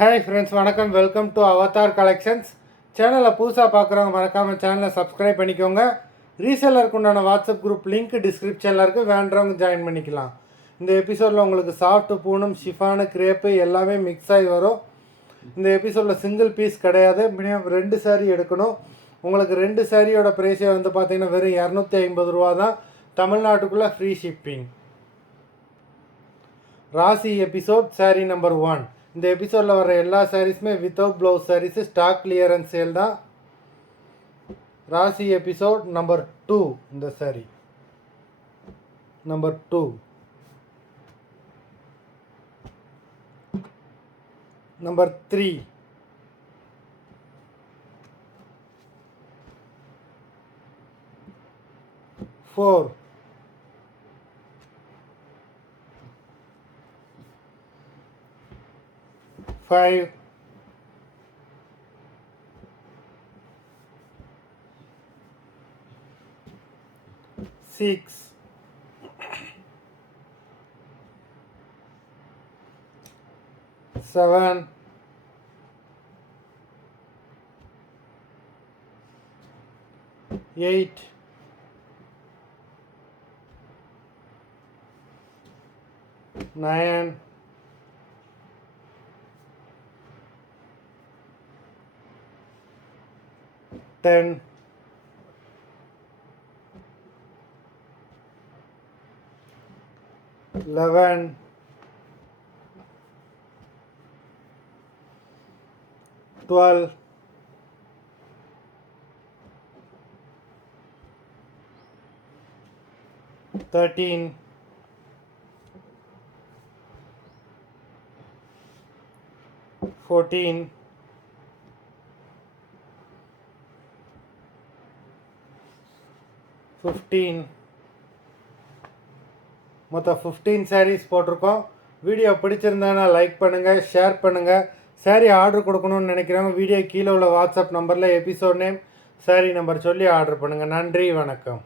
Hi friends, வணக்கம். Welcome to Avatar collections. சேனலை புதுசாக பார்க்குறவங்க மறக்காமல் சேனலை சப்ஸ்கிரைப் பண்ணிக்கோங்க. ரீசெல்லருக்கு உண்டான வாட்ஸ்அப் குரூப் லிங்க் டிஸ்கிரிப்ஷனில் இருக்குது, வேண்டவங்க ஜாயின் பண்ணிக்கலாம். இந்த எபிசோடில் உங்களுக்கு சாஃப்ட் பூனம், ஷிஃபானு, கிரேப்பு எல்லாமே மிக்ஸ் ஆகி வரும். இந்த எபிசோடில் சிங்கிள் பீஸ் கிடையாது, மினிமம் 2 சாரீ எடுக்கணும். உங்களுக்கு 2 சாரியோட ப்ரைஸே வந்து பார்த்தீங்கன்னா வெறும் 250 ரூபா தான். தமிழ்நாட்டுக்குள்ளே free shipping. Raasi episode sari number 1. இந்த எபிசோடில் வர எல்லா சாரீஸுமே without blouse saris, stock clearance sale தான். Raasi episode number 2. இந்த சாரீ நம்பர் 2. நம்பர் 3. Four. 5. 6. 7. 8. 9. 10. 11. 12. 13. 14. 15. மொத்தம் 15 சாரீஸ் போட்டிருக்கோம். வீடியோ பிடிச்சிருந்தானா லைக் பண்ணுங்கள், ஷேர் பண்ணுங்கள். சாரீ ஆர்டர் கொடுக்கணும்னு நினைக்கிறவங்க வீடியோ கீழே உள்ள வாட்ஸ்அப் நம்பரில் எபிசோட் நேம், சாரீ நம்பர் சொல்லி ஆர்டர் பண்ணுங்கள். நன்றி, வணக்கம்.